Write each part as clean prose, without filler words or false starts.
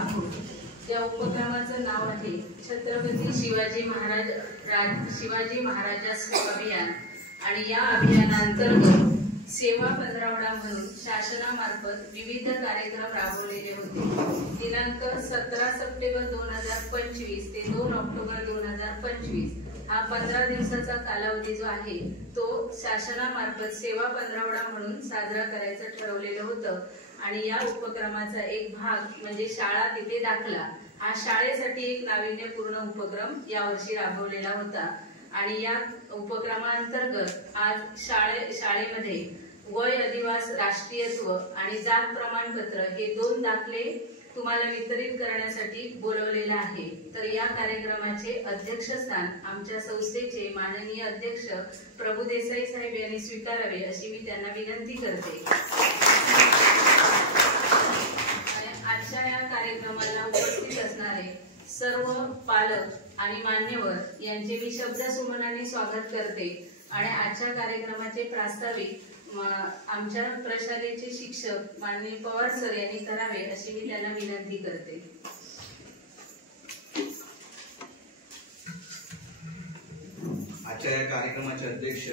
आहोत त्या उपक्रमाचं नाव आहे छत्रपती शिवाजी महाराजास अभियान। आणि या अभियानांतर्गत सेवा पंधरवडा म्हणून शासनामार्फत विविध कार्यक्रम राबवलेले होते। दिनांक 17 सप्टेंबर 2025 ते 2 ऑक्टोबर 2025 हा 15 दिवसाचा कालावधी जो आहे तो शासनामार्फत सेवा पंधरवडा म्हणून साजरा करायचं ठरवलेलं होतं। आणि या उपक्रमाचा एक भाग म्हणजे शाळा तिथे दाखला हा शाळेसाठी एक नाविन्यपूर्ण उपक्रम यावर्षी राबवलेला होता। आणि या उपक्रमांतर्गत आज शाळेमध्ये वय अधिवास राष्ट्रीयत्व आणि जात प्रमाणपत्र हे 2 दाखले तुम्हाला वितरित करण्यासाठी बोलवलेले आहे। तर या कार्यक्रमाचे अध्यक्षस्थान आमच्या संस्थेचे माननीय अध्यक्ष प्रभू देसाई साहेब यांनी स्वीकारावे अशी मी त्यांना विनंती करते। आजच्या या कार्यक्रमाला उपस्थित असणारे सर्व पालक आणि मान्यवर यांचे मी शब्दसुमनाने स्वागत करते। आणि आजच्या कार्यक्रमाचे प्रास्ताविक आमच्या प्रशालेचे शिक्षक माननीय पवार सर यांनी करावे अशी मी त्यांना विनंती करते। आजच्या या कार्यक्रमाचे अध्यक्ष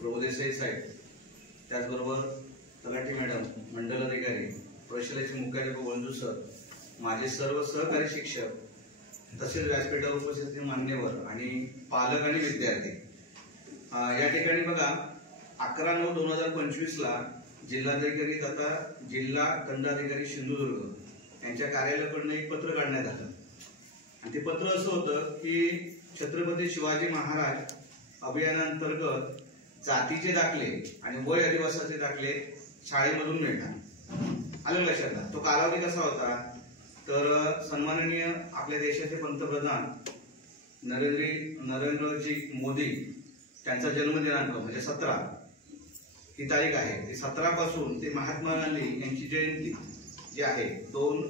प्रभू देसाई साहेब, त्याचबरोबर तलाठी मॅडम, मंडल अधिकारी, प्रशालेचे मुख्याध्यापक बंधू सर, माझे सर्व सहकारी शिक्षक, तसेच व्यासपीठावर उपस्थित मान्यवर आणि पालक आणि विद्यार्थी, या ठिकाणी बघा 11/9/2025 ला जिल्हाधिकारी तथा जिल्हा दंडाधिकारी सिंधुदुर्ग यांच्या कार्यालयाकडून एक पत्र काढण्यात आलं। आणि ते पत्र असं होतं की छत्रपती शिवाजी महाराज अभियानांतर्गत जातीचे दाखले आणि वय अधिवासाचे दाखले शाळेमधून मिळणार। आलं लक्षात? तो कालावधी कसा होता तर सन्माननीय आपल्या देशाचे पंतप्रधान नरेंद्रजी मोदी त्यांचा जन्मदिनांक म्हणजे 17 ही तारीख आहे। ते 17 पासून ते महात्मा गांधी यांची जयंती जी आहे 2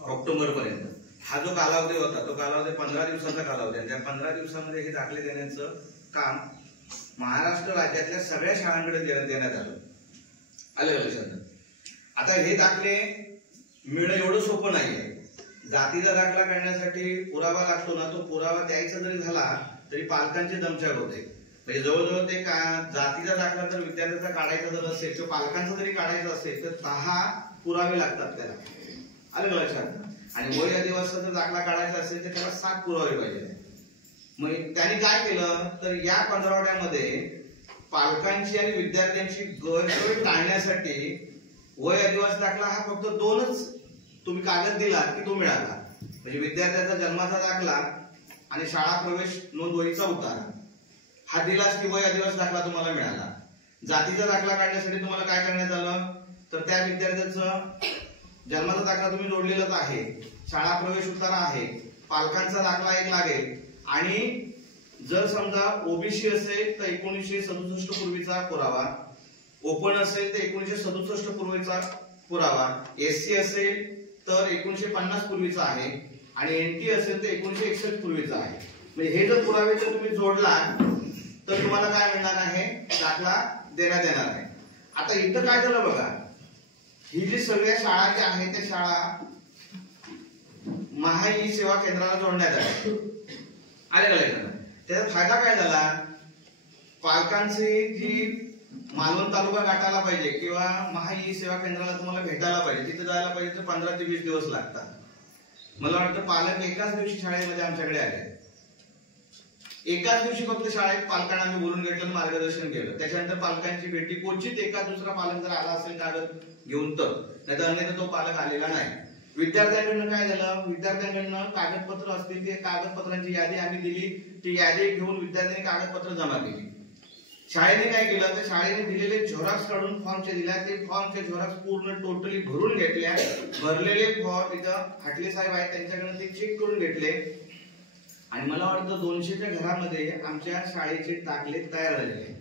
ऑक्टोबर पर्यंत हा जो कालावधी होता तो कालावधी 15 दिवसाचा कालावधी आहे। त्या 15 दिवसामध्ये हे दाखले देण्याचं काम महाराष्ट्र राज्यातल्या सगळ्या शाळांकडे देण्यात आलं। आलं लक्षात? आता हे दाखले मिळणं एवढं सोपं नाहीये। जातीचा दाखला काढण्यासाठी पुरावा लागतो ना, तो पुरावा द्यायचा जरी झाला तरी पालकांची दमछाक होते। म्हणजे जवळजवळ ते जातीचा दाखला जर विद्यार्थ्याचा काढायचा जर असेल किंवा पालकांचा जरी काढायचा असेल तर 10 पुरावे लागतात त्याला। आलं लक्षात? आणि वय अधिवासाचा दाखला काढायचा असेल तर त्याला 7 पुरावे पाहिजे। मग त्यांनी काय केलं तर या पंधरवड्यामध्ये पालकांची आणि विद्यार्थ्यांची गैरसोय टाळण्यासाठी वय अधिवास दाखला हा फक्त 2च तुम्ही कागद दिला की तो मिळाला। म्हणजे विद्यार्थ्याचा जन्माचा दाखला आणि शाळा प्रवेश नोंद वहीचा उतारा हा दिलास की वय अधिवास दाखला तुम्हाला मिळाला। जातीचा दाखला काढण्यासाठी तुम्हाला काय करण्यात आलं तर त्या विद्यार्थ्याचं जन्माचा दाखला तुम्ही जोडलेलाच आहे, शाळा प्रवेश उतारा आहे, पालकांचा दाखला एक लागेल आणि जर समजा ओबीसी असेल तर 1967 पूर्वीचा पुरावा, ओपन असेल तर 1967 पूर्वीचा पुरावा, एससी असेल तर 1950 पूर्वीचा आहे आणि एनटी असेल तर 1961 पूर्वीचा आहे। म्हणजे हे जर पुरावे जर तुम्ही जोडला तर तुम्हाला काय मिळणार आहे दाखला देण्यात येणार आहे। आता इथं काय झालं बघा, ही जी सगळ्या शाळा ज्या आहेत त्या शाळा महा ई सेवा केंद्राला जोडण्यात आल्या। आले का लक्षात? त्याचा फायदा काय झाला, पालकांची जी मालवण तालुका गाठायला पाहिजे किंवा महा ई सेवा केंद्राला तुम्हाला भेटायला पाहिजे, तिथे जायला पाहिजे तर 15 ते 20 दिवस लागतात। मला वाटतं पालक एकाच दिवशी शाळेमध्ये आमच्याकडे आले, एकाच दिवशी फक्त शाळेत पालकांना आम्ही बोलून घेतलं, मार्गदर्शन केलं। त्याच्यानंतर पालकांची भेटी क्वचित एका दुसरा पालक जर आला असेल कागद घेऊन तर, नाही तर अन्यथा तो पालक आलेला नाही। विद्यार्थ्यांकडनं काय झालं, विद्यार्थ्यांकडनं कागदपत्र असतील ते कागदपत्रांची यादी आम्ही दिली, ती यादी घेऊन विद्यार्थ्यांनी कागदपत्र जमा केली। शाळेने काय केलं तर शाळेने दिलेले झेरॉक्स काढून फॉर्मचे दिल्या, ते फॉर्मचे झेरॉक्स पूर्ण टोटली भरून घेतल्या, भरलेले फॉर्म इथं हाटले साहेब आहेत त्यांच्याकडनं ते चेक करून घेतले आणि मला वाटतं 200च्या घरामध्ये आमच्या शाळेचे दाखले तयार झालेले।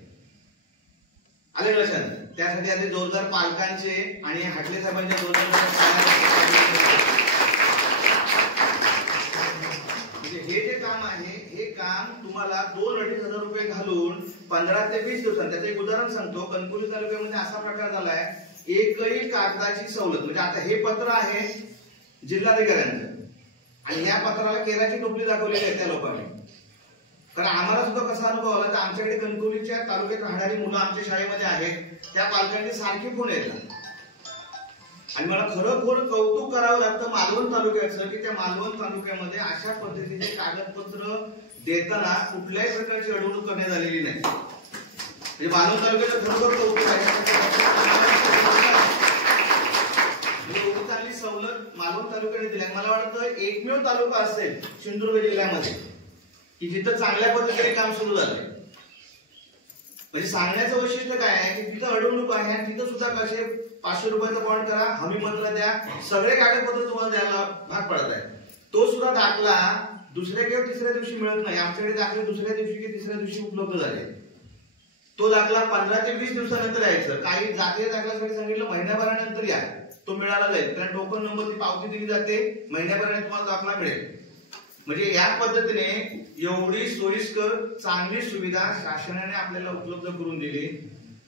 आले लक्षात? त्यासाठी आधी जोरदार पालकांचे आणि हाटले साहेबांच्या जोरदार म्हणजे हे जे काम आहे हे काम तुम्हाला 2-2.5 हजार रुपये घालून 15 ते 20 दिवसांत, त्याचं एक उदाहरण सांगतो। कणकवली तालुक्यामध्ये असा प्रकार झालाय एकही कागदाची सवलत, म्हणजे आता हे पत्र आहे जिल्हाधिकाऱ्यांचं आणि या पत्राला केराची टोपली दाखवलेली आहे त्या लोकांनी. कारण आम्हाला सुद्धा कसा अनुभव आला तर आमच्याकडे कणकवलीच्या तालुक्यात राहणारी मुलं आमच्या शाळेमध्ये आहेत, त्या पालकांनी सारखी फोन येतात आणि मला खरोखर कौतुक करावं लागतं मालवण तालुक्याचं की त्या मालवण तालुक्यामध्ये अशा पद्धतीचे कागदपत्र देताना कुठल्याही प्रकारची अडवणूक करण्यात आलेली नाही. म्हणजे मालवण तालुक्याचं खरोखर कौतुक आहे. एवढी चांगली सवलत मालवण तालुक्याने दिली. मला वाटतं एकमेव तालुका असेल सिंधुदुर्ग जिल्ह्यामध्ये की जिथं चांगल्या पद्धतीने काम सुरू झालंय. म्हणजे सांगण्याचं वैशिष्ट्य काय आहे की तिथं अडवणूक आहे आणि तिथं सुद्धा कसे 500 रुपयाचा बॉन्ड करा, हमी पत्र द्या, सगळे कागदपत्र तुम्हाला द्यायला भाग पडत आहे. तो सुद्धा दाखला दुसऱ्या किंवा तिसऱ्या दिवशी मिळत नाही. आमच्याकडे दाखले दुसऱ्या दिवशी की तिसऱ्या दिवशी उपलब्ध झाले. तो दाखला 15 ते 20 दिवसानंतर यायचं. काही जातीय दाखल्यासाठी सांगितलं महिन्याभरानंतर या, तो मिळाला जाईल. कारण टोकन नंबर ती पावती दिली जाते, महिन्याभराने तुम्हाला दाखला मिळेल. म्हणजे या पद्धतीने एवढी सोयीस्कर चांगली सुविधा शासनाने आपल्याला उपलब्ध करून दिली.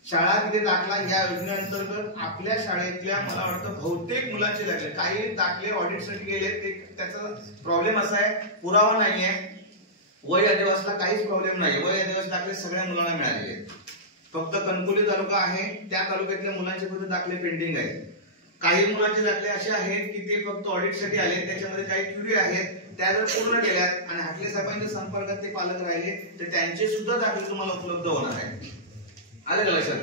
शाळा तिथे दाखला या योजनेअंतर्गत आपल्या शाळेतल्या मला वाटतं बहुतेक मुलांचे दाखले, काही दाखले ऑडिटसाठी गेले, ते त्याचा प्रॉब्लेम असा आहे पुरावा नाहीये. वय आदिवासला काहीच प्रॉब्लेम नाही, वय आदिवास दाखले सगळ्या मुलांना मिळालेले. फक्त कणकवली तालुका आहे, त्या तालुक्यातल्या मुलांचे फक्त दाखले पेंडिंग आहेत. काही मुलांचे दाखले असे आहेत की ते फक्त ऑडिटसाठी आले, त्याच्यामध्ये काही क्युरी आहेत त्या जर पूर्ण केल्यात आणि हाटले साहेबांच्या संपर्कात ते पालक राहिले तर त्यांचे सुद्धा दाखले तुम्हाला उपलब्ध होणार आहे. आलं का लक्षात?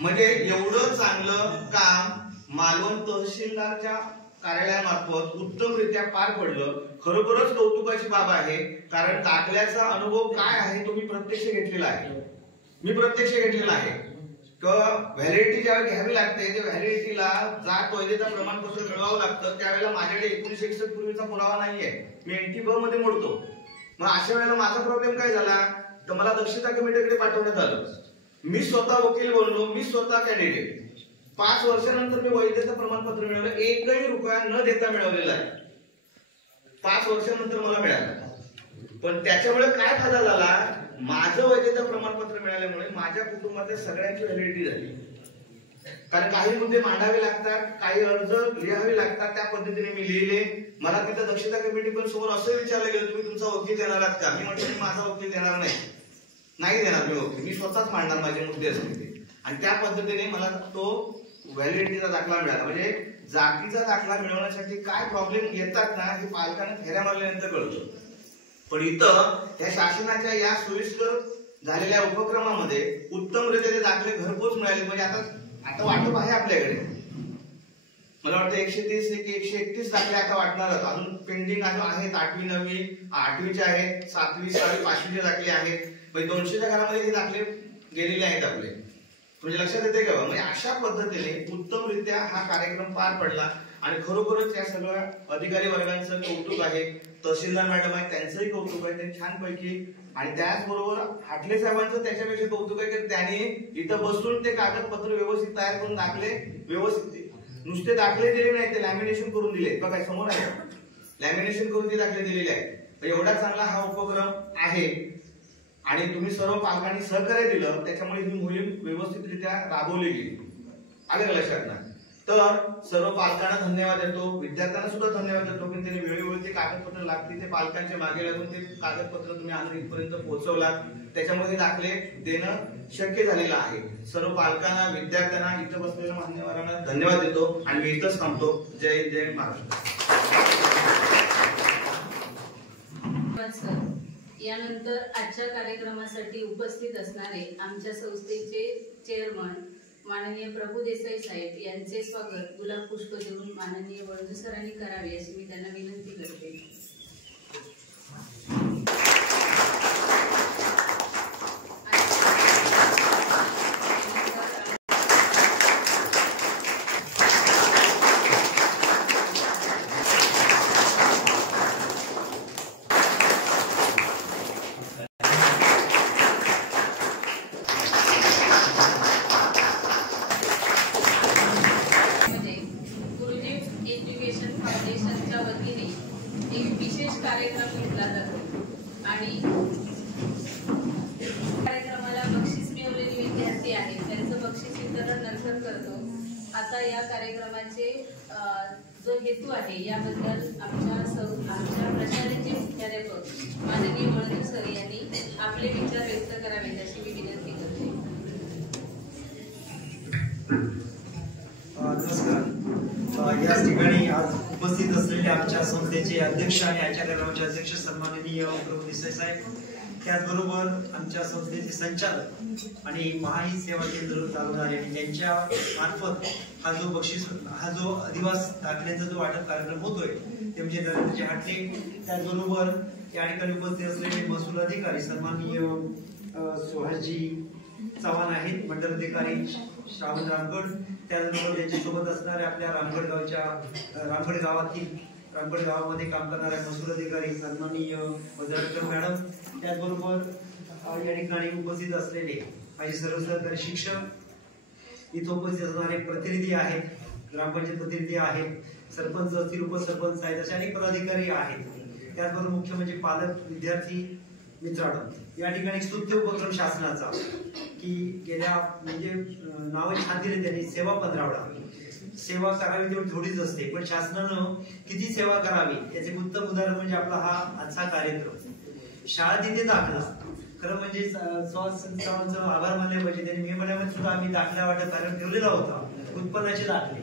म्हणजे एवढं चांगलं काम मालवण तहसीलदारच्या कार्यालयामार्फत उत्तमरित्या पार पडलं. खरोखरच कौतुकाची बाब आहे. कारण दाखल्याचा अनुभव काय आहे तो मी प्रत्यक्ष घेतलेला आहे. व्हॅलिडिटी ज्यावेळी घ्यावी लागते त्या व्हॅलिडिटीला जात वैधता प्रमाणपत्र मिळवावं लागतं. त्यावेळेला माझ्याकडे 1961 पूर्वीचा पुरावा नाहीये, मी NT ब मध्ये मोडतो. मग अशा वेळेला माझा प्रॉब्लेम काय झाला तर मला दक्षता कमिटीकडे पाठवण्यात आलं. मी स्वतः वकील बनलो, मी स्वतः कॅन्डिडेट. 5 वर्षानंतर मी वैधता प्रमाणपत्र मिळवलं, एकही रुपया न देता मिळवलेला आहे. 5 वर्षानंतर मला मिळालं. पण त्याच्यामुळे काय फायदा झाला, माझं वैधता प्रमाणपत्र मिळाल्यामुळे माझ्या कुटुंबातल्या सगळ्यांची व्हॅलिडिटी झाली. कारण काही मुद्दे मांडावे लागतात, काही अर्ज लिहावे लागतात, त्या पद्धतीने मी लिहिले. मला तिथं दक्षता कमिटी पण समोर असं विचारलं गेलं तुम्ही तुमचा वकील देणार आहात का? मी म्हटलं मी माझा वकील देणार नाही देणार मी वकील, मी स्वतःच मांडणार माझे मुद्दे असतील ते. आणि त्या पद्धतीने मला तो व्हॅलिडिटीचा दाखला मिळाला. म्हणजे जातीचा दाखला मिळवण्यासाठी काय प्रॉब्लेम येतात ना हे पालकांना फेऱ्या मारल्यानंतर कळतं. पण इथं या शासनाच्या या सोयीस्कर झालेल्या उपक्रमामध्ये उत्तमरित्या ते दाखले घरपोच मिळाले. म्हणजे आता वाटप आहे आपल्याकडे. मला वाटतं 130 की 131 दाखले आता वाटणार आहेत. अजून पेंडिंग आहेत 8वी 9वी 8वीचे आहेत, 7वी 6वी 5वीचे दाखले आहेत. म्हणजे 200च्या घरामध्ये हे दाखले गेलेले आहेत आपले. म्हणजे लक्षात येते का? म्हणजे अशा पद्धतीने उत्तमरित्या हा कार्यक्रम पार पडला आणि खरोखरच या सगळ्या अधिकारी वर्गांचं कौतुक आहे. तहसीलदार मॅडम आहेत त्यांचंही कौतुक आहे, त्यांनी छानपैकी. आणि त्याचबरोबर हाटले साहेबांचं त्याच्यापेक्षा कौतुक आहे की त्यांनी इथं बसून ते कागदपत्र व्यवस्थित तयार करून दाखले व्यवस्थित नुसते दाखले दिले नाही, ते लॅमिनेशन करून दिले. बघा समोर आहे, लॅमिनेशन करून ते दाखले दिलेले आहेत. एवढा चांगला हा उपक्रम आहे आणि तुम्ही सर्व पालकांनी सहकार्य दिलं, त्याच्यामुळे ही मोहीम व्यवस्थितरित्या राबवली गेली. आलं लक्षात ना? तर सर्व पालकांना धन्यवाद देतो, विद्यार्थ्यांना सुद्धा धन्यवाद देतो की त्यांनी वेळोवेळी ते कागदपत्र लागतील ते पालकांच्या मागे लागून ते कागदपत्र तुम्ही आणून इथपर्यंत पोहोचवलात. त्याच्यामध्ये दाखले देणं शक्य झालेलं आहे. सर्व पालकांना, विद्यार्थ्यांना, इथं बसलेल्या मान्यवरांना धन्यवाद देतो आणि मी इथंच थांबतो. जय हिंद, जय महाराष्ट्र. यानंतर आजच्या कार्यक्रमासाठी उपस्थित असणारे आमच्या संस्थेचे चेअरमन माननीय प्रभू देसाई साहेब यांचे स्वागत गुलाब पुष्प देऊन माननीय वळजू सरांनी करावे अशी मी त्यांना विनंती करते. या कार्यक्रमाचे जो हेतू आहे याबद्दल आमच्या प्रशालेचे मुख्याध्यापक माननीय वळसे सर यांनी आपले विचार व्यक्त करावेत अशी मी विनंती करते. नमस्कार. याच ठिकाणी आज उपस्थित असलेले आमच्या संस्थेचे अध्यक्ष आणि आजच्या कार्यक्रमाचे अध्यक्ष सन्माननीय प्रभू देसाई साहेब, त्याचबरोबर आमच्या संस्थेचे संचालक आणि महाई सेवा केंद्र चालवणारे आणि त्यांच्या मार्फत हा जो अधिवास दाखल्याचा जो वाटप कार्यक्रम होतोय ते म्हणजे नरेंद्रजी हाटले, त्याचबरोबर या ठिकाणी उपस्थित असलेले महसूल अधिकारी सन्माननीय सुहासजी चव्हाण आहेत, मंडल अधिकारी श्रावण रामगड, त्याचबरोबर त्यांच्यासोबत असणाऱ्या आपल्या रामगड गावामध्ये काम करणाऱ्या महसूल अधिकारी सन्माननीय वजराडकर मॅडम, त्याचबरोबर या ठिकाणी उपस्थित असलेले माझे सर्व सहकारी शिक्षक, इथं उपस्थित असणारे प्रतिनिधी आहेत, ग्रामपंचायत प्रतिनिधी आहेत, सरपंच असतील, उपसरपंच आहेत, असे अनेक पदाधिकारी आहेत. त्याचबरोबर मुख्य म्हणजे पालक, विद्यार्थी मित्रांनो, या ठिकाणी स्तुत्य उपक्रम शासनाचा की गेल्या म्हणजे नाव छान दिले त्यांनी, सेवा पंधरवडा. सेवा करावी तेवढी थोडीच असते, पण शासनानं किती सेवा करावी याचे उत्तम उदाहरण म्हणजे आपला हा आजचा कार्यक्रम. शाळा तिथे दाखला, खरं म्हणजे चव्हाणचं आभार मानले पाहिजे. त्यांनी मे महिन्यामध्ये सुद्धा आम्ही दाखला वाटप कार्यक्रम ठेवलेला होता, उत्पन्नाचे दाखले.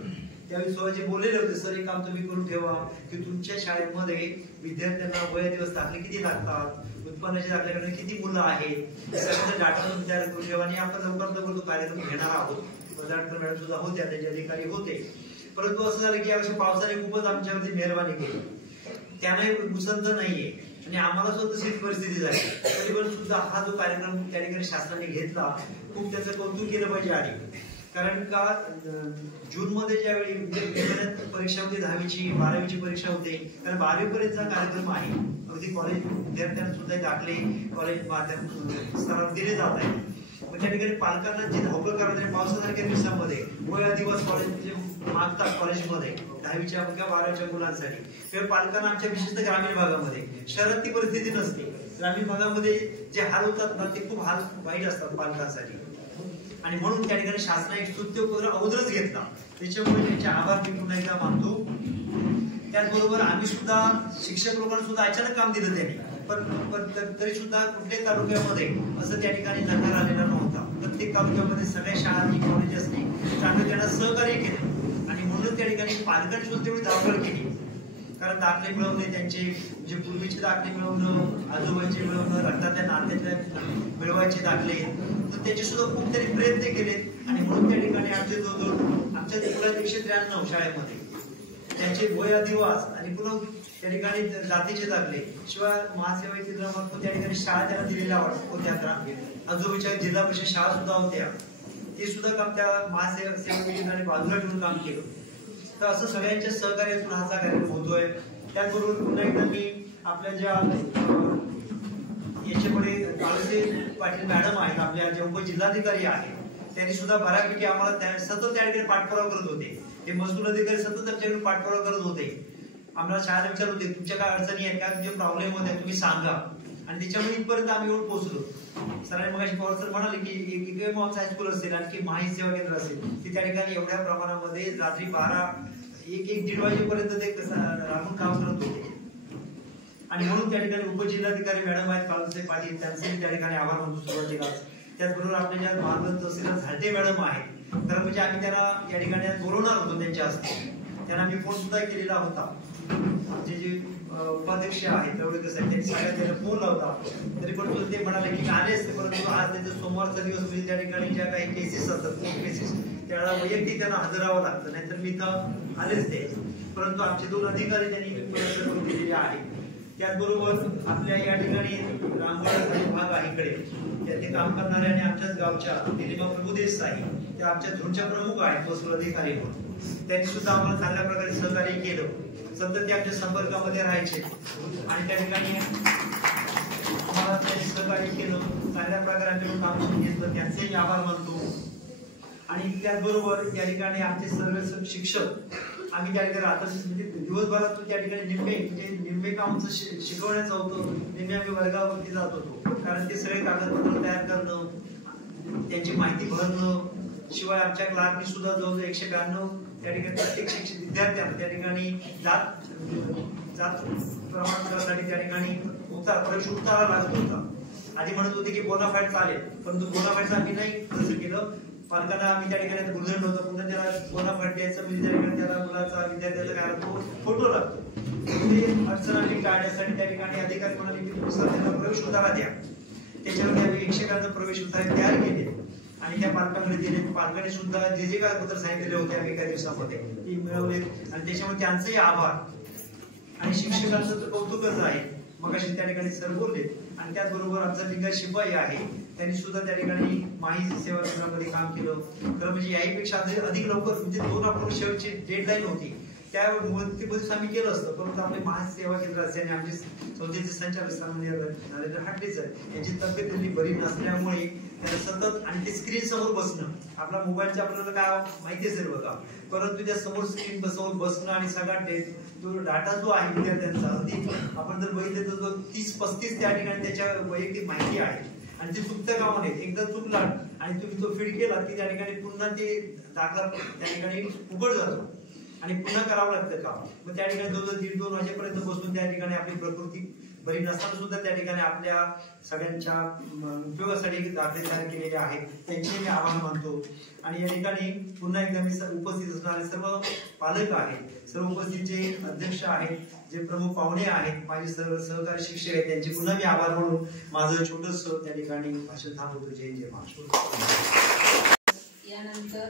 त्यावेळी सोळाचे बोललेले होते, सर एक काम तुम्ही करून ठेवा की तुमच्या शाळेमध्ये विद्यार्थ्यांना वया दिवस दाखले किती लागतात, उत्पन्नाचे दाखल्याकडे किती मुलं आहेत, सगळं डाटा तयार करून ठेवा. आणि आपण लवकर तो कार्यक्रम घेणार आहोत. वजराडकर मॅडम सुद्धा होत्या, त्याचे अधिकारी होते. परंतु असं झालं की यावर्षी पावसाने खूपच आमच्यावरती मेहरबानी केली, त्याने मुसंत नाहीये आणि आम्हाला सुद्धा तशीच परिस्थिती झाली. तरी पण सुद्धा हा जो कार्यक्रम त्या ठिकाणी शासनाने घेतला, खूप त्याचं कौतुक केलं पाहिजे. आणि कारण का जून मध्ये ज्यावेळी परीक्षा होती 10वीची 12वीची परीक्षा होते, कारण 12वी पर्यंतचा कार्यक्रम आहे. अगदी कॉलेज विद्यार्थ्यांना सुद्धा दाखले कॉलेज माध्यम स्तरावर दिले जात आहे. पण त्या ठिकाणी पालकांना जी धावपळ करायची पावसासारख्या दिवसामध्ये वया दिवस कॉलेज मागतात कॉलेजमध्ये 10वीच्या किंवा 12वीच्या मुलांसाठी, तेव्हा पालकांना आमच्या विशेषतः ग्रामीण भागामध्ये, शहरात ती परिस्थिती नसते, ग्रामीण भागामध्ये जे हाल होतात ना ते खूप हाल वाईट असतात पालकांसाठी. आणि म्हणून त्या ठिकाणी शासनाने स्तुत्य उपक्रम अगोदरच घेतला, त्याच्यामुळे त्यांचे आभार मी पुन्हा एकदा मानतो. त्याचबरोबर आम्ही सुद्धा शिक्षक लोकांना सुद्धा अचानक काम दिलं त्यांनी, पण तरी सुद्धा कुठल्याच तालुक्यामध्ये असं त्या ठिकाणी नकार आलेला नव्हता. प्रत्येक तालुक्यामध्ये सगळ्या शाळांनी कॉलेजेसनी चांगलं त्यांना सहकार्य केलं आणि म्हणून त्या ठिकाणी पालकांनी सुद्धा तेवढी धावपळ केली. कारण दाखले मिळवणे, त्यांचे जे पूर्वीचे दाखले मिळवणं, आजोबांचे मिळवणं, रक्तातल्या नात्यातल्या मिळवायचे दाखले, तर त्याचे सुद्धा खूप त्यांनी प्रयत्न केलेत. आणि म्हणून त्या ठिकाणी आमचे जवळजवळ आमच्या 193 शाळेमध्ये त्यांचे वय दिवस आणि पुन्हा त्या ठिकाणी जातीचे दाखले, शिवाय महासेवा केंद्रामार्फत त्या ठिकाणी शाळा त्यांना दिलेल्या होत्या. आजोबाच्या जिल्हा परिषद शाळा सुद्धा होत्या, ते सुद्धा काम त्या महासेवा केंद्राने बाजूला ठेवून काम केलं. तर असं सगळ्यांच्या सहकार्यातून हा कार्यक्रम होतोय. त्याचबरोबर पुन्हा एकदा मी आपल्या ज्या याच्यापुढे काळसे पाटील मॅडम आहेत, आपल्या ज्या उपजिल्हाधिकारी आहेत, त्यांनी सुद्धा बऱ्यापैकी आम्हाला सतत त्या ठिकाणी पाठपुरावा करत होते. ते महसूल अधिकारी सतत आमच्याकडे पाठपुरावा करत होते. आम्हाला शाळेला विचारत होते तुमच्या काय अडचणी आहेत का, तुमचे प्रॉब्लेम होते तुम्ही सांगा. आणि त्याच्यामुळे इथपर्यंत आम्ही येऊन पोहोचलो. सरांनी मगाशी पवार सर म्हणाले की एक हायस्कूल असेल आणखी माहिती सेवा केंद्र असेल, की त्या ठिकाणी एवढ्या प्रमाणामध्ये रात्री 1-1-1:30 वाजेपर्यंत ते राहून काम करत होते. आणि म्हणून त्या ठिकाणी उपजिल्हाधिकारी मॅडम आहेत काळसे पाटील, त्यांचे त्या ठिकाणी आभार मानतो सुरुवातीला. त्याचबरोबर आपल्या ज्या मार्ग तहसीलदार झालटे मॅडम आहेत, तर म्हणजे आम्ही त्यांना या ठिकाणी बोलवणार होतो त्यांच्या हस्ते, त्यांना मी फोन सुद्धा केलेला होता. आमचे जे उपाध्यक्ष आहेत तेवढे साहेब त्यांनी सगळ्या त्याला फोन लावता, तरी पण ते म्हणाले की आले असते, परंतु आज त्यांचा सोमवारचा दिवस म्हणजे त्या ठिकाणी ज्या काही केसेस असतात केसेस त्याला वैयक्तिक त्यांना हजर राहावं लागतं, नाहीतर मी इथं आलेच ते. परंतु आमचे 2 अधिकारी त्यांनी केलेले आहेत. त्याचबरोबर आपल्या या ठिकाणी रामगड भाग आहे इकडे ते काम करणारे आणि आमच्याच गावच्या निलिमा प्रभू देसाई त्या आमच्या झोनच्या प्रमुख आहेत महसूल अधिकारी म्हणून, त्यांनी सुद्धा आम्हाला चांगल्या प्रकारे सहकार्य केलं. सतत ते आमच्या संपर्कामध्ये राहायचे आणि त्या ठिकाणी आम्हाला त्यांनी सहकार्य केलं. चांगल्या प्रकारे आम्ही काम करून घेतलं, त्यांचेही आभार मानतो. आणि त्याचबरोबर या ठिकाणी आमचे सर्व शिक्षक आम्ही त्या ठिकाणी आता म्हणजे दिवसभरात त्या ठिकाणी निम्मे काम शिकवण्याचं होतं, निम्मे आम्ही वर्गावरती जात होतो. कारण ते सगळे कागदपत्र तयार करणं, त्यांची माहिती भरणं, शिवाय आमच्या क्लार्कनी सुद्धा जवळजवळ 192 त्या ठिकाणी प्रत्येक शिक्षक विद्यार्थ्यांना त्या ठिकाणी जात प्रमाणपत्रासाठी त्या ठिकाणी प्रवेश उतारा लागत होता। आधी म्हणत होते की बोनाफाईड चालेल, परंतु बोनाफाईडचं आम्ही नाही तसं केलं। पालकांना आम्ही त्या ठिकाणी गुंजवलं होतं, पुन्हा त्याला बोनाफाईड द्यायचं म्हणजे त्या ठिकाणी त्याला मुलाचा विद्यार्थ्याचा काय लागतो, फोटो लागतो। ते अडचणी टाळण्यासाठी त्या ठिकाणी अधिकारी म्हणाले की त्यांना प्रवेश उतारा द्या। त्याच्यावर आम्ही 100 कागद प्रवेश उतारे तयार केले आणि त्या पालकांकडे दिले। पालकांनी सुद्धा जे कागदपत्र सांगितलेले होते आम्ही एका दिवसामध्ये ते मिळवले आणि त्याच्यामुळे त्यांचंही आभार आणि शिक्षकांचं तर कौतुकच आहे। मग अशी त्या ठिकाणी सर बोलले आणि त्याचबरोबर आमचा लिंगायत शिपाई आहे, त्यांनी सुद्धा त्या ठिकाणी माहिती सेवा केंद्रामध्ये काम केलं। तर म्हणजे याहीपेक्षा अधिक लवकर म्हणजे 2 ऑक्टोबर शेवटची डेडलाईन होती, त्या मुदतीमध्ये आम्ही केलं असतं, परंतु आपले महाराष्ट्र सेवा केंद्र असल्याने आमचे संस्थेचे संचालक नरेंद्र हाटे सर यांची तब्येत बरी नसल्यामुळे त्याला सतत आणि ते स्क्रीन समोर बसणं, आपला मोबाईलच्या आपल्याला काय माहिती असेल बघा, परंतु त्या समोर स्क्रीन समोर बसणं आणि सगळा तो डाटा जो आहे विद्यार्थ्यांचा अगदी आपण जर बघितलं तर जो 30-35 त्या ठिकाणी त्याच्या वैयक्तिक माहिती आहे आणि ते चुकतं कामा नये। एकदा चुकला आणि तुम्ही तो फीड केला की त्या ठिकाणी पुन्हा ते दाखला त्या ठिकाणी उघड जातो आणि पुन्हा करावं लागतं काम। मग त्या ठिकाणी 1-2 वाजेपर्यंत बसून त्या ठिकाणी आपली प्रकृती बरी नसताना सुद्धा त्या ठिकाणी आपल्या सगळ्यांच्या उपयोगासाठी दाखले तयार केलेले आहेत, त्यांचे मी आभार मानतो। आणि या ठिकाणी पुन्हा एकदा मी उपस्थित असणारे सर्व पालक आहेत, सर्व उपस्थित जे अध्यक्ष आहेत, जे प्रमुख पाहुणे आहेत, माझे सर्व सहकारी शिक्षक आहेत, त्यांचे पुन्हा मी आभार मानून माझं छोटस त्या ठिकाणी भाषण थांबवतो। जय महाराष्ट्र। यानंतर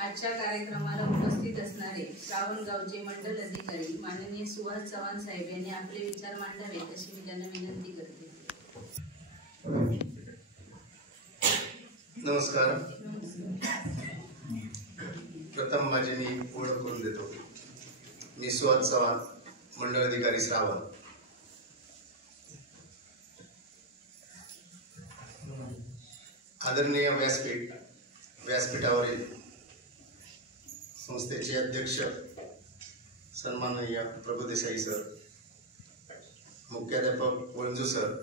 आजच्या कार्यक्रमाला उपस्थित असणारे श्रावणगावचे मंडल अधिकारी माननीय सुहास चव्हाण साहेब यांनी आपले विचार मांडावेत अशी मी त्यांना विनंती करते। नमस्कार। प्रथम माझी मी ओळख करून देतो। मी सुहास चव्हाण, मंडळ अधिकारी श्रावण। आदरणीय व्यासपीठावरील संस्थेचे अध्यक्ष सन्माननीय प्रभू देसाई सर, मुख्याध्यापक वळंजू सर,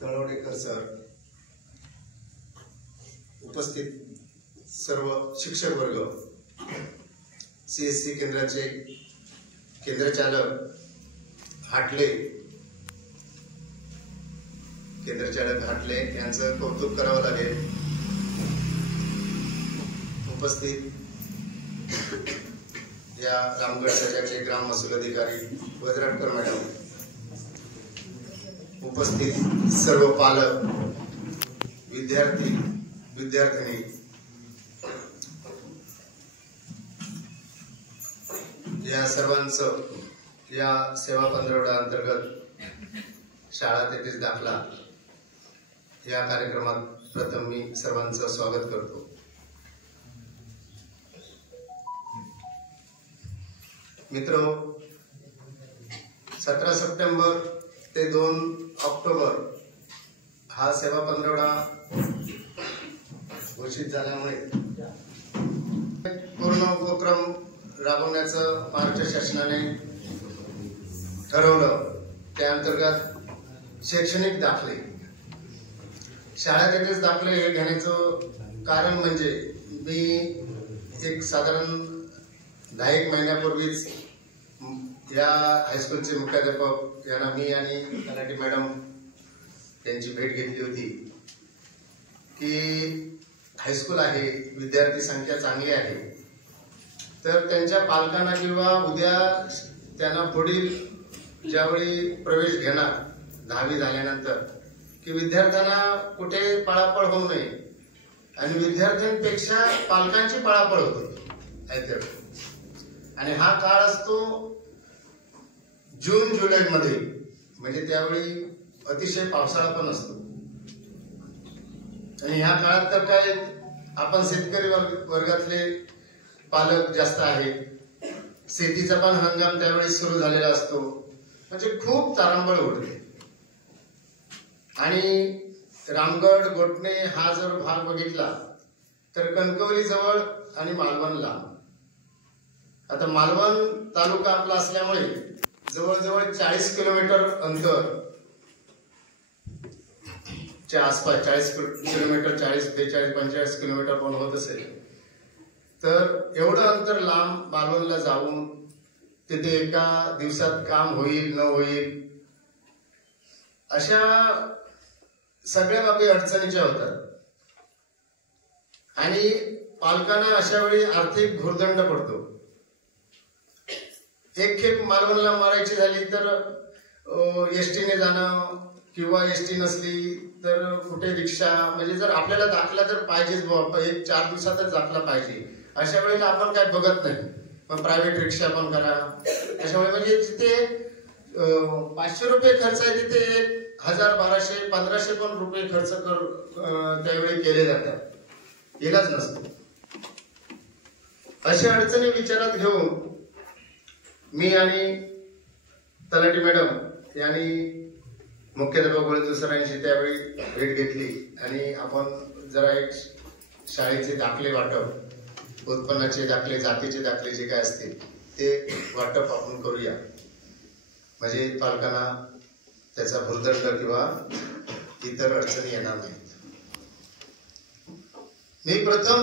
तळवडेकर सर, उपस्थित सर्व शिक्षक वर्ग, CSC केंद्राचे केंद्रचालक हाटले यांचं कौतुक करावं लागेल। उपस्थित या रामगड सजाचे ग्राम महसूल अधिकारी वजराटकर मॅडम, उपस्थित सर्व पालक, विद्यार्थी विद्यार्थिनी, या सर्वांचं या सेवा पंधरवडा अंतर्गत शाळा तेथेच दाखला या कार्यक्रमात प्रथम मी सर्वांचं स्वागत करतो। मित्रो, 17 सप्टेंबर ते 2 ऑक्टोबर हा सेवा पंधरवडा घोषित झाल्यामुळे पूर्ण उपक्रम राबवण्याचं महाराष्ट्र शासनाने ठरवलं। त्या अंतर्गत शैक्षणिक दाखले, शाळा तेथेच दाखले हे घेण्याचं कारण म्हणजे मी एक साधारण 10 महिन्यापूर्वीच या हायस्कूलचे मुख्याध्यापक यांना मी आणि तलाठी मॅडम यांची भेट घेतली होती की हायस्कूल आहे, विद्यार्थी संख्या चांगली आहे, तर त्यांच्या पालकांना किंवा उद्या त्यांना पुढील ज्यावेळी प्रवेश घेणार 10वी झाल्यानंतर की विद्यार्थ्यांना कुठे पळापळ होऊ नये आणि विद्यार्थ्यांपेक्षा पालकांची पळापळ होते आणि हा काळ असतो जून जुलै मध्ये, म्हणजे त्यावेळी अतिशय पावसाळा पण असतो आणि ह्या काळात तर काय आपण शेतकरी वर्गातले पालक जास्त आहेत, शेतीचा पण हंगाम त्यावेळी सुरू झालेला असतो, म्हणजे खूप तारांबळ उडते। आणि रामगड गोठणे हा जर भाग बघितला तर कणकवली जवळ आणि मालवणला, आता मालवण तालुका आपला असल्यामुळे जवळजवळ 40 किलोमीटर अंतर च्या आसपास 40 किलोमीटर, 40, 42, 45 किलोमीटर पण होत असेल. तर एवढं अंतर लांब मालवणला जाऊन तिथे एका दिवसात काम होईल न होईल अशा सगळ्या बाबी अडचणीच्या होतात. आणि पालकांना अशा वेळी आर्थिक भुर्दंड पडतो. एक खेप मालवणला मारायची झाली तर एसटीने जाणं किंवा एसटी नसली तर कुठे रिक्षा, म्हणजे जर आपल्याला दाखला तर पाहिजेच, 1-4 दिवसातच दाखला पाहिजे. अशा वेळेला आपण काय बघत नाही, मग प्रायव्हेट रिक्षा पण करा. अशा वेळी म्हणजे जिथे 500 रुपये खर्च आहे तिथे 1000, 1200, 1500 पण रुपये खर्च त्यावेळी केले जातात. इलाज नसतो. अशा अडचणी विचारात घेऊन मी आणि तलाठी मॅडम यांनी मुख्याध्यापक वळीदू सरांशी त्यावेळी भेट घेतली आणि आपण जरा एक शाळेचे दाखले वाटप, उत्पन्नाचे दाखले, जातीचे दाखले जे काय असतील ते वाटप आपण करूया, म्हणजे पालकांना त्याचा भुर्दंड किंवा इतर अडचणी येणार नाहीत. मी प्रथम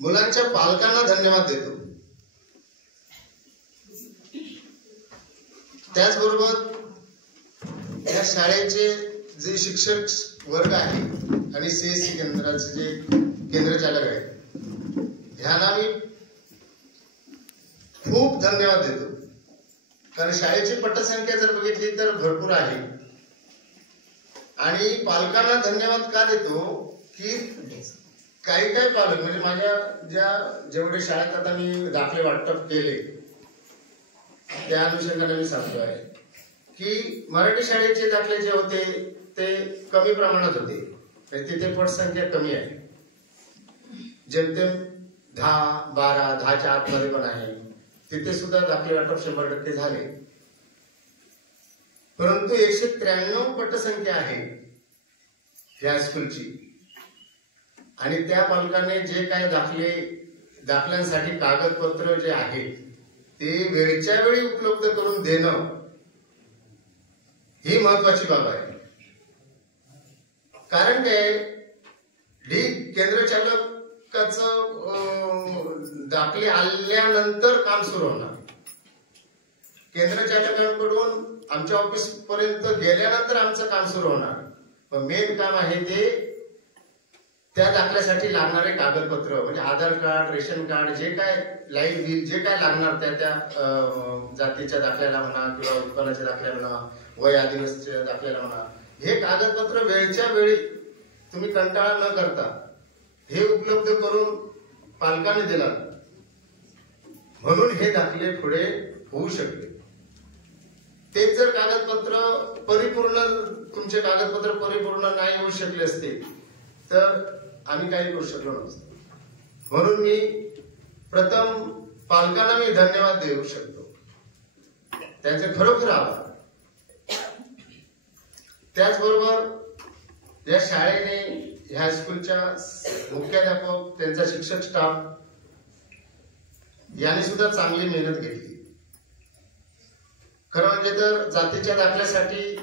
मुलांच्या पालकांना धन्यवाद देतो. त्याचबरोबर या शाळेचे जे शिक्षक वर्ग आहे आणि CSC केंद्राचे जे केंद्रचालक आहेत ह्यांना मी खूप धन्यवाद देतो. कारण शाळेची पटसंख्या जर बघितली तर भरपूर आहे. आणि पालकांना धन्यवाद का देतो की काही पालक, म्हणजे माझ्या जेवढे शाळेत आता मी दाखले वाटप केले त्या अनुषंगाने मी सांगतो आहे की मराठी शाळेचे दाखले जे होते ते कमी प्रमाणात होते. तिथे पटसंख्या कमी आहे. जेमतेम 10-12, 10च्या आतमध्ये पण आहे. तिथे सुद्धा दाखले वाटप 100% झाले. परंतु 193 पटसंख्या आहे या स्कूलची. आणि त्या पालकांनी जे काय दाखल्यांसाठी कागदपत्र जे आहेत ते वेळच्या वेळी उपलब्ध करून देणं ही महत्वाची बाब आहे. कारण काय, केंद्रचालकाचं दाखले आल्यानंतर काम सुरू होणार. केंद्रचालकांकडून आमच्या ऑफिस पर्यंत गेल्यानंतर आमचं काम सुरू होणार. पण मेन काम आहे ते त्या दाखल्यासाठी लागणारे कागदपत्र, म्हणजे आधार कार्ड, रेशन कार्ड, जे काय लाईट बिल जे काय लागणार त्या जातीच्या दाखल्याला म्हणा किंवा उत्पन्नाच्या दाखल्याला म्हणा, वय आदिवासीच्या दाखल्याला म्हणा, हे कागदपत्र वेळच्या वेळी तुम्ही कंटाळा न करता हे उपलब्ध करून पालकांनी दिला, म्हणून हे दाखले पुढे होऊ शकते. तेच जर कागदपत्र परिपूर्ण, तुमचे कागदपत्र परिपूर्ण नाही होऊ शकले असते तर आम्ही काही करू शकलो नसतो. म्हणून मी प्रथम पालकांना मी धन्यवाद देऊ शकतो, त्यांचे खरोखर आभार. त्याचबरोबर या शाळेने, ह्या स्कूलच्या मुख्याध्यापक, त्यांचा शिक्षक स्टाफ यांनी सुद्धा चांगली मेहनत घेतली. खरं म्हणजे तर जातीच्या दाखल्यासाठी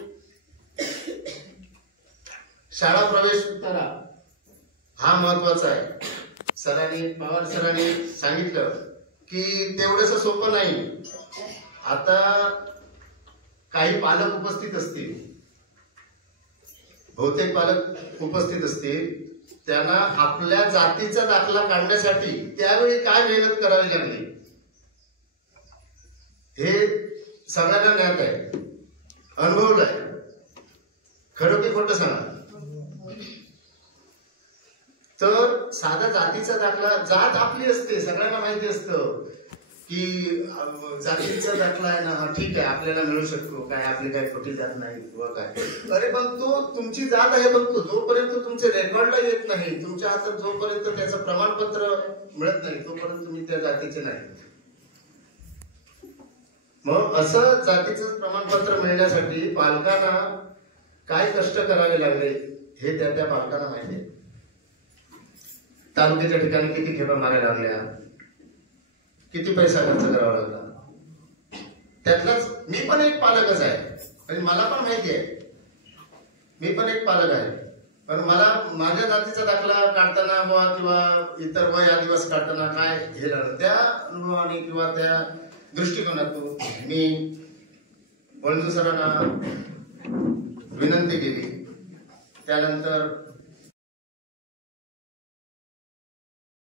शाळा प्रवेश उत्तरा हा महत्वाचा आहे. पवार सरांनी सांगितलं की तेवढंसं सोपं नाही. आता काही पालक उपस्थित असतील, बहुतेक पालक उपस्थित असतील, त्यांना आपल्या जातीचा दाखला काढण्यासाठी त्यावेळी काय मेहनत करावी लागली हे सगळ्यांना ज्ञात आहे, अनुभवलं आहे. खरं की खोटं सांगा तर साधा जातीचा दाखला, जात आपली असते, सगळ्यांना माहिती असतं की जातीचा दाखला आहे ना, ठीक आहे आपल्याला मिळू शकतो, काय आपली काय खोटी जात नाही किंवा काय. अरे पण तो तुमची जात आहे, पण जोपर्यंत तुमचे रेकॉर्डला येत नाही, तुमच्या हातात जोपर्यंत त्याचं प्रमाणपत्र मिळत नाही तोपर्यंत तुम्ही त्या जातीचे नाही. मग असं जातीचं प्रमाणपत्र मिळण्यासाठी पालकांना काय कष्ट करावे लागले हे त्या पालकांना माहिती आहे. तालुक्याच्या ठिकाणी किती खेपा मारायला लागल्या, किती पैसा खर्च करावा लागला. त्यातलाच मी पण एक पालकच आहे. म्हणजे मला पण माहिती आहे, मी पण एक पालक आहे, पण मला माझ्या जातीचा दाखला काढताना किंवा इतर वय आदिवासी काढताना काय हे झालं त्या अनुभवाने किंवा त्या दृष्टिकोनातून मी वळजू सरांना विनंती केली. त्यानंतर